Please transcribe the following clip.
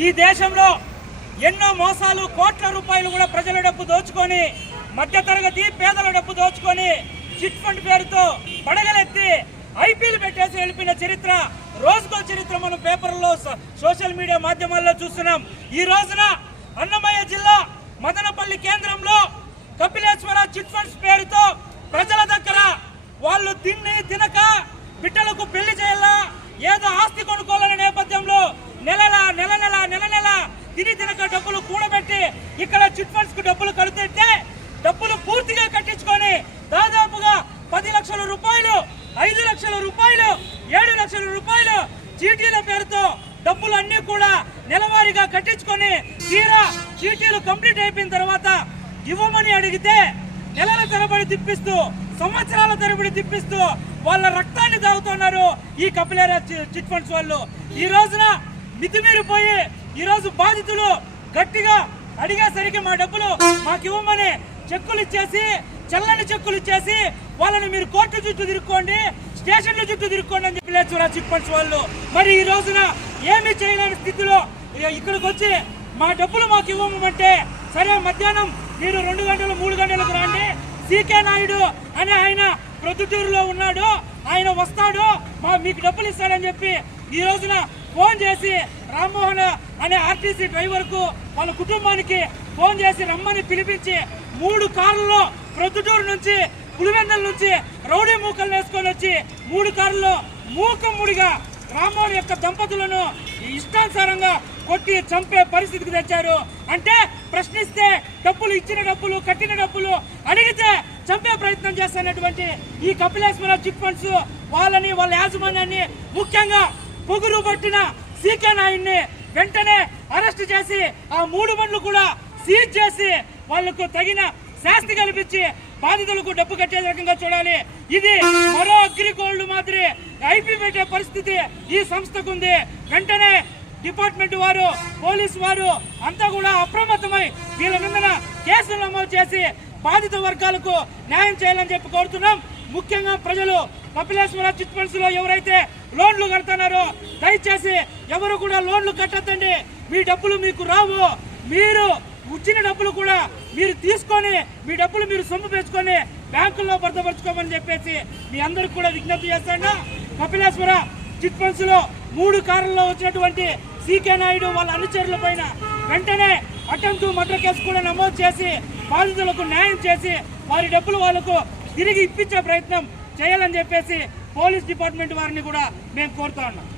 ఈ దేశంలో ఎన్నో మోసాలు కోట్ల రూపాయలు కూడా ప్రజల డబ్బు దోచుకొని మధ్యతరగతి పేదల డబ్బు దోచుకొని చిట్ ఫండ్ పేరుతో పడగలెత్తి ఐపీఎల్ పెట్టేసి వెళ్ళిపోయిన చరిత్ర రోజుకో చరిత్ర మనం పేపర్లో సోషల్ మీడియా మాధ్యమాల్లో చూస్తున్నాం. ఈ రోజున అన్నమయ్య జిల్లా మదనపల్లి కేంద్రంలో కపిలేశ్వర చిట్ ఫండ్స్ పేరుతో ప్రజల దగ్గర వాళ్ళు తిండి తినక బిడ్డలకు పెళ్ళి చేయాలా ఏదో ఆస్తి కొనుక్కో నెలల నెల నెల నెల నెల తిని తినక డబ్బులు కూడబెట్టి ఇక్కడ చిట్ ఫండ్స్కు డబ్బులు కడుతుంటే డబ్బులు పూర్తిగా కట్టించుకొని దాదాపుగా పది లక్షల రూపాయలు ఐదు లక్షల రూపాయలు ఏడు లక్షల రూపాయలు చీటీల పేరుతో డబ్బులు అన్ని కూడా నెలవారీగా కట్టించుకొని తీరా చీటీలు కంప్లీట్ అయిపోయిన తర్వాత ఇవ్వమని అడిగితే నెలల తరబడి తిప్పిస్తూ సంవత్సరాల తరబడి తిప్పిస్తూ వాళ్ళ రక్తాన్ని తాగుతున్నారు ఈ కపిలేరా చి- చిట్ ఫండ్స్ వాళ్ళు. ఈ రోజున మితిమీరిపోయి ఈరోజు రోజు బాధితులు గట్టిగా అడిగేసరికి మా డబ్బులు మాకు ఇవ్వమని చెక్కులు ఇచ్చేసి చల్లని చెక్కులు ఇచ్చేసి వాళ్ళని మీరు కోర్టు చుట్టూ తిరుక్కోండి స్టేషన్ల చుట్టూ తిరుక్కోండి అని చెప్పి లేచురా చిట్ ఫండ్స్ వాళ్ళు. మరి ఈ రోజున ఏమీ చేయలేని స్థితిలో ఇక్కడికి వచ్చి మా డబ్బులు మాకు ఇవ్వమంటే సరే మధ్యాహ్నం మీరు రెండు గంటలు మూడు గంటలకు రండి. సీకే నాయుడు అనే ఆయన ప్రొద్దుటూరులో ఉన్నాడు. ఆయన వస్తాడు మా మీకు డబ్బులు ఇస్తాడని చెప్పి ఈ రోజున ఫోన్ చేసి రామ్మోహన్ అనే ఆర్టీసీ డ్రైవర్కు వాళ్ళ కుటుంబానికి ఫోన్ చేసి రమ్మని పిలిపించి మూడు కార్లలో ప్రొద్దుటూరు నుంచి పులివెందల నుంచి రౌడీ మూకలు వేసుకొని వచ్చి మూడు కార్లలో మూకమ్ముడిగా రామ్మోహన్ యొక్క దంపతులను ఇష్టానుసారంగా కొట్టి చంపే పరిస్థితికి తెచ్చారు. అంటే ప్రశ్నిస్తే డబ్బులు ఇచ్చిన డబ్బులు కట్టిన డబ్బులు అడిగితే చంపే ప్రయత్నం చేస్తున్నటువంటి ఈ కపిలేశ్వర చిట్ ఫండ్స్ వాళ్ళని వాళ్ళ యాజమాన్యాన్ని ముఖ్యంగా పొగురు పట్టిన సీకే నాయుడిని వెంటనే అరెస్ట్ చేసి ఆ మూడు బండ్లు కూడా సీజ్ చేసి వాళ్ళకు తగిన శాస్తి కల్పించి బాధితులకు డబ్బు కట్టే రకంగా చూడాలి. ఇది మరో అగ్రిగోల్డ్ మాదిరి ఐపీ పెట్టే పరిస్థితి ఈ సంస్థకు ఉంది వెంటనే డిపార్ట్మెంట్ వారు పోలీసు వారు అంతా కూడా అప్రమత్తమై వీళ్ళ మీద కేసులు నమోదు చేసి బాధిత వర్గాలకు న్యాయం చేయాలని చెప్పి కోరుతున్నాం. ముఖ్యంగా ప్రజలు కపిలేశ్వర చిట్ ఫండ్స్లో ఎవరైతే లోన్లు కడుతున్నారో దయచేసి ఎవరు కూడా లోన్లు కట్టద్దండి. మీ డబ్బులు మీకు రావు. మీరు వచ్చిన డబ్బులు కూడా మీరు తీసుకొని మీ డబ్బులు మీరు సొమ్ము పెంచుకొని బ్యాంకుల్లో భద్రపరచుకోమని చెప్పేసి మీ అందరికి కూడా విజ్ఞప్తి చేస్తాను కపిలేశ్వర చిట్ ఫండ్స్లో మూడు కార్లలో వచ్చినటువంటి సీకే నాయుడు వాళ్ళ అనుచరుల పైన వెంటనే అటెంప్ట్ మర్డర్ కేసు కూడా నమోదు చేసి బాధితులకు న్యాయం చేసి వారి డబ్బులు వాళ్ళకు తిరిగి ఇప్పించే ప్రయత్నం చేయాలని చెప్పేసి పోలీస్ డిపార్ట్మెంట్ వారిని కూడా మేము కోరుతా ఉన్నాం.